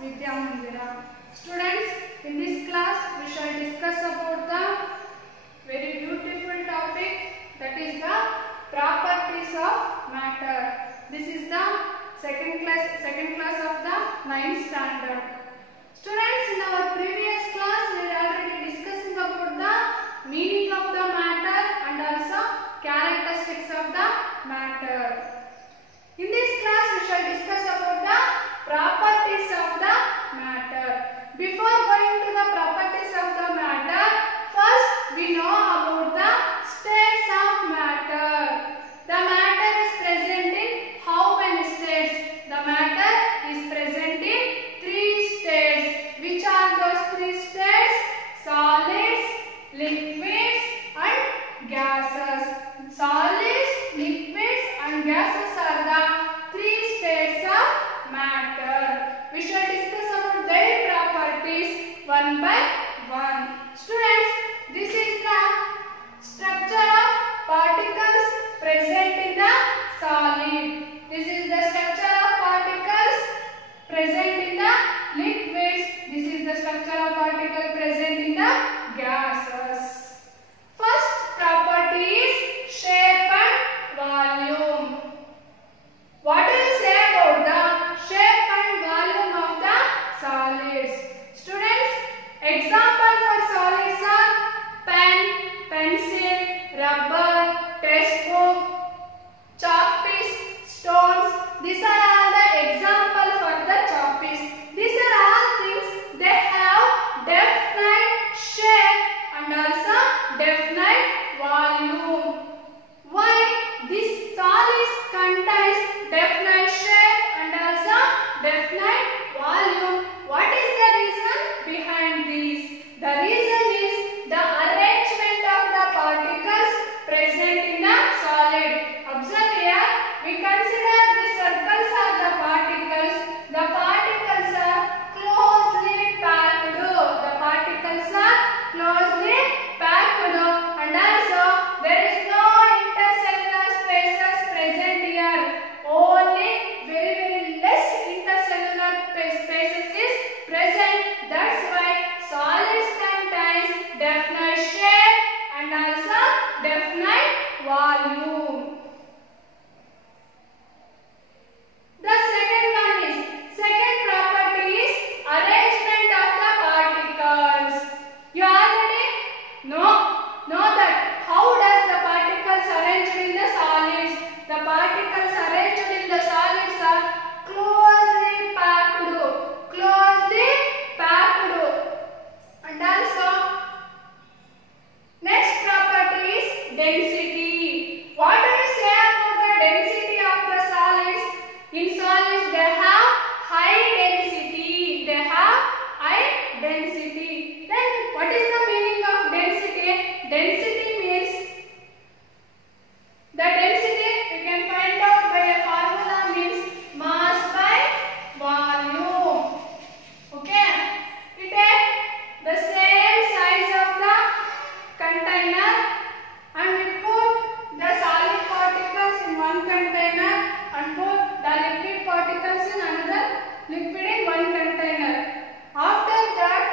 Vidya Mandira. Students, in this class we shall discuss about the very beautiful topic, that is the properties of matter. This is the second class of the 9th standard. Students, in our previous class we are already discussing about the meaning of the matter and also characteristics of the matter. In this class we shall discuss about the properties of the matter. Before going to the properties of the matter, first we know about the states of matter. The matter is present in how many states? The matter is present in 3 states. Which are those 3 states? Solids, liquids and gases. Solids, liquids and gases are the 3 states of matter. We shall discuss about their properties one by one. Students, this is the structure of particles present in the solid. This is the structure of particles present in the liquids. This is the structure of particles present in the gases. First property is shape and volume. What do you say about the shape and volume of the solids? Students, example for solids are pen, pencil, rubber, textbook, chalk piece, stones. These are all the example for the chalk piece. These are all things they have definite shape and also definite volume. Why? This solids contains definite shape and also definite volume. What is the reason behind this? The reason is the arrangement of the particles present in the solid. Observe here, we consider the circles are the particles. The particles are closely packed. The particles are closely packed and also there is no intercellular spaces present here. Only very less intercellular spaces is present. That's why solids contains definite shape and also definite volume. The second property is arrangement of the particles. You already know that how does the particles arranged in the solids? The particles arranged in the solids are closely packed. And also next property is density. What do you say about the density of the solids? In solids they have high density. Then what is the meaning of density? Density means the density you can find out by a formula, means mass by volume. Okay, we take the same size of the container and we put the solid particles in one container and put the liquid particles in another liquid in one container. After that,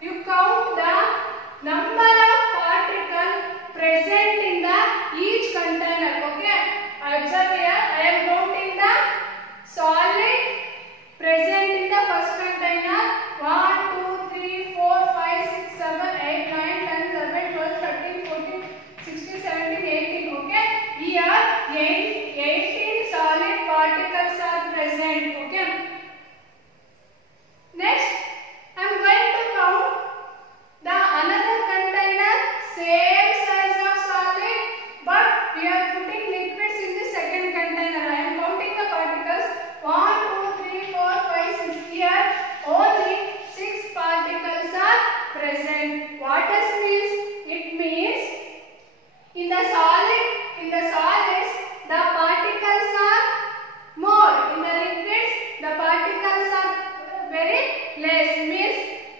you count the number of particles present in the each container. Okay, observe here, I am counting the solid present in the first container. 1, 2, 3, 4, 5, 6, 7, 8, 9, 10, 11, 12, 13, 14, 16, 17, 18. Okay, here 18 solid particles are present. Okay. Next, I am going to count the another container, same size of solid, but we are putting liquids in the second container. I am counting the particles. 1, 2, 3, 4, 5, 6. Here only 6 particles are present. What does means? It means in the solids the particles are more. In the liquids the particles are very less. Means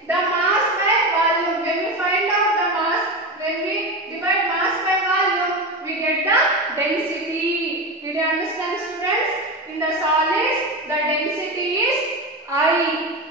the mass by volume. When we find out the mass, when we divide mass by volume, we get the density. Did you understand, students? In the solids, the density is I.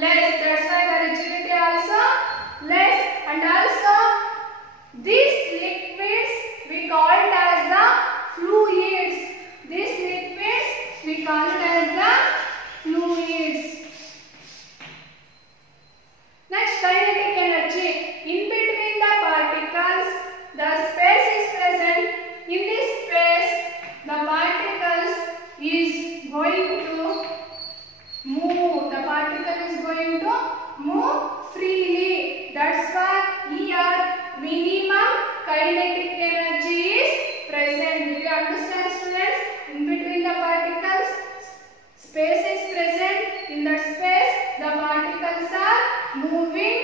less. That's why the rigidity also less. And also these liquids we call it as the fluids. These liquids we call it as the fluids. Next, kinetic energy. In between the particles, the space is present. In this space, the particles is going to move. The particle is going to move freely. That's why here minimum kinetic energy is present. Do you understand, students? In between the particles, space is present. In that space, the particles are moving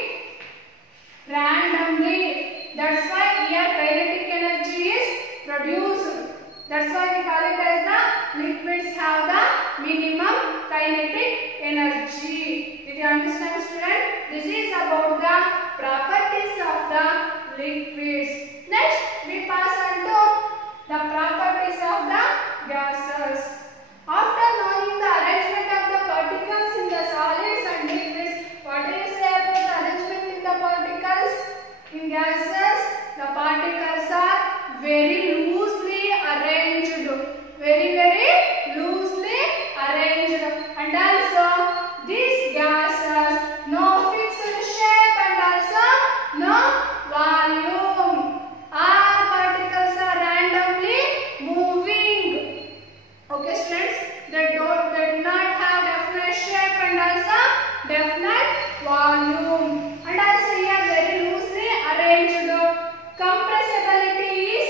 randomly. That's why here kinetic energy is produced. That's why we call it as the liquids have the minimum kinetic energy. Did you understand, student? This is about the properties of the liquids. Next, we pass on to the properties of the gases. After knowing the arrangement of the particles in the solids and liquids, what do you say about the arrangement in the particles? In gases, the particles are very loosely arranged. Very loosely arranged. And also, these gases, no fixed shape and also no volume. All particles are randomly moving. Okay, students, they do not have definite shape and also definite volume. And also here very loosely arranged. Compressibility is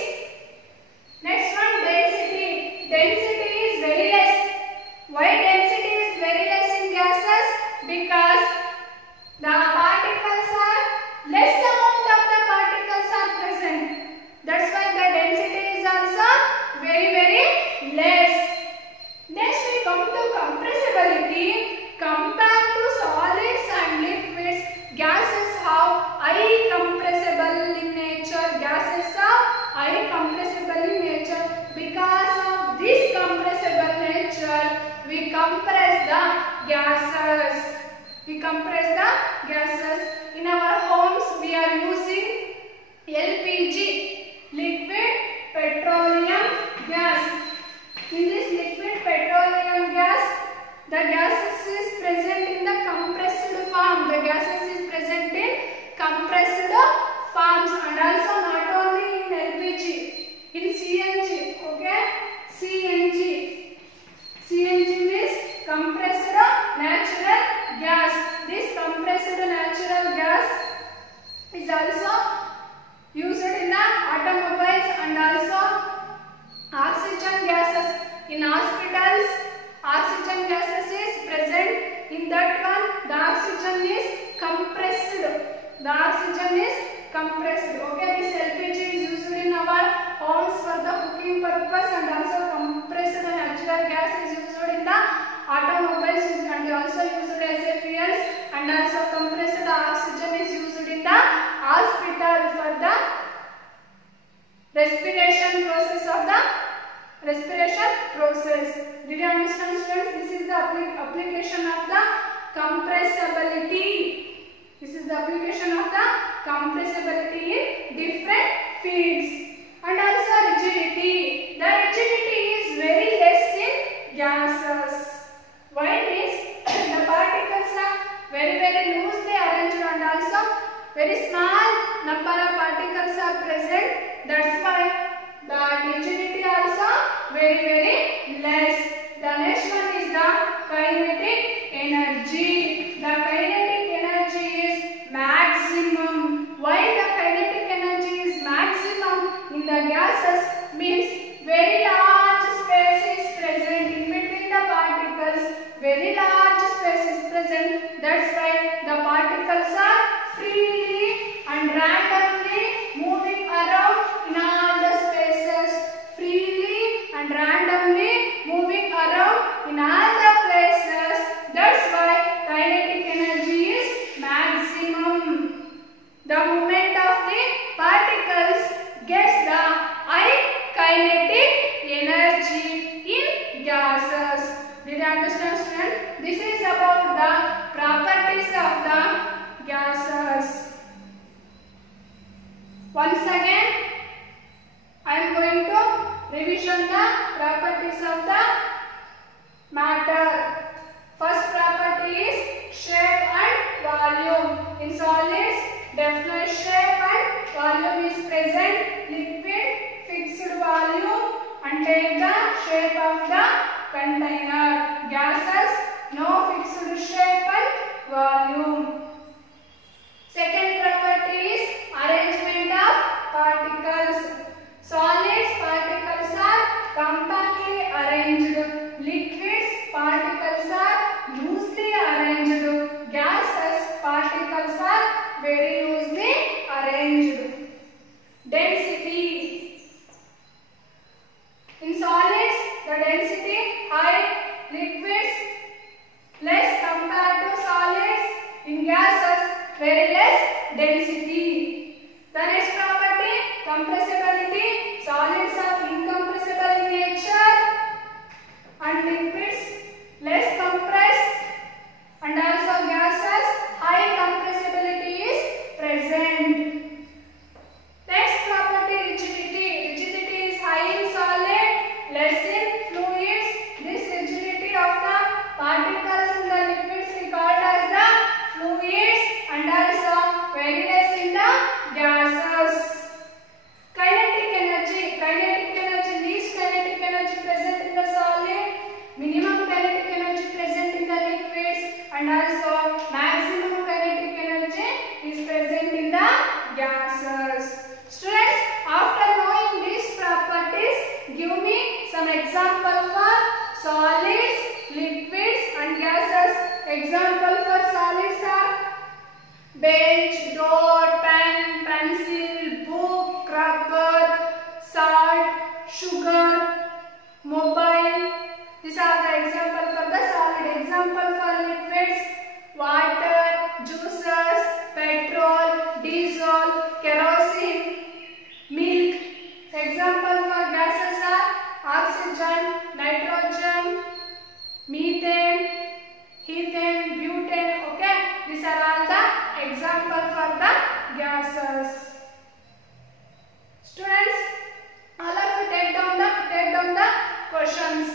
next one, density. Density is very less. Why density is very less in gases? Because the particles are less amount of the particles are present. That's why the density is also very less. Next we come to compressibility. Compared to solids and liquids, gases have high compressible in nature. Gases are high compressible in nature. Because of this compressible nature, we compress the gases. We compress the gases. In our homes, we are using LPG, liquid petroleum gas. In this liquid petroleum gas, the gases is present in the compressed form. The gases is present in compressed forms, and also not only in LPG, in CNG. Okay, CNG. CNG means compressed natural gas. This compressed natural gas is also used in the automobiles and also oxygen gases. In hospitals, oxygen gases is present. In that one, the oxygen is compressed. The oxygen is compressed. Okay, this LPG is used in our homes for the cooking purpose, and also compressed natural gas is used in the automobiles and also used as a fuel, and also compressed oxygen is used in the hospital for the respiration process of the respiration process. Did you understand, students? This is the application of the compressibility. This is the application of the compressibility in different fields. And also rigidity. The rigidity is very less in gases. Why means the particles are very loosely arranged and also very small number of particles are present. That's why the rigidity also very less. The next one is the kinetic energy. The kinetic energy is maximum. Why the kinetic energy is maximum in the gases? Means very large space is present in between the particles. Very large space is present. That's why the particles are freely and randomly moving around in all the spaces. Freely and randomly Once again, I am going to revision the properties of the matter. First property is shape and volume. In solids, definite shape and volume is present. Liquid, fixed volume and take the shape of the container. Gases, no fixed shape and volume. Second property is arrangement of particles. Solids, particles are compactly arranged. Liquids, particles are loosely arranged. Gases, particles are very loosely arranged. Density. In solids, the density high, liquids less compared to solids. In gases, very less density. The next property, compressibility. Solids are incompressible in nature and liquids less compressed, and also gases high compressibility is present. Next property, rigidity. Rigidity is high in solid, less in fluids. This rigidity of the particles in the liquids we called as the fluids, and also very less in the gases. Kinetic energy. Kinetic energy, least kinetic energy present in the solid, minimum kinetic energy present in the liquids, and also maximum kinetic energy is present in the gases. Students, after knowing these properties, give me some example for solids, liquids and gases. Example for solids are bench, door, pen, pencil, book, rubber, salt, sugar, mobile. These are the example for the solid. Example for liquids, water, juices, petrol, diesel, kerosene, milk. Example for gases are oxygen, nitrogen, methane, ethane, butane. Okay, these are all the example for the gases. Students, all of you take down the questions.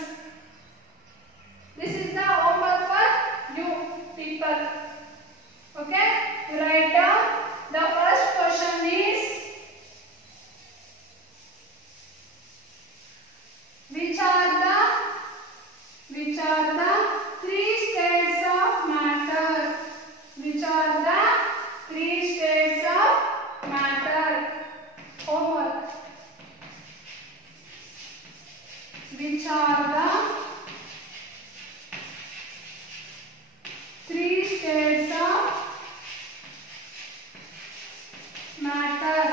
This is the homework for you people. Okay, you write down. The first question is, which are the three states of matter? Which are the three states of matter? Homework. Which are the three states of matter?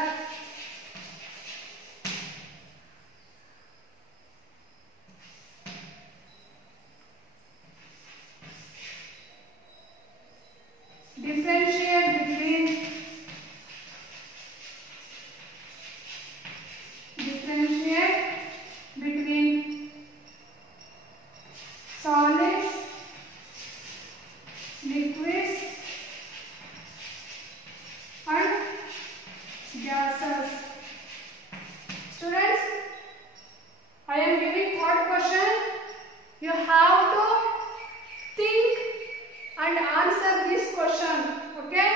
Differentiate between solids, liquids and gases. Students, I am giving third question. You have to think and answer this question. Okay?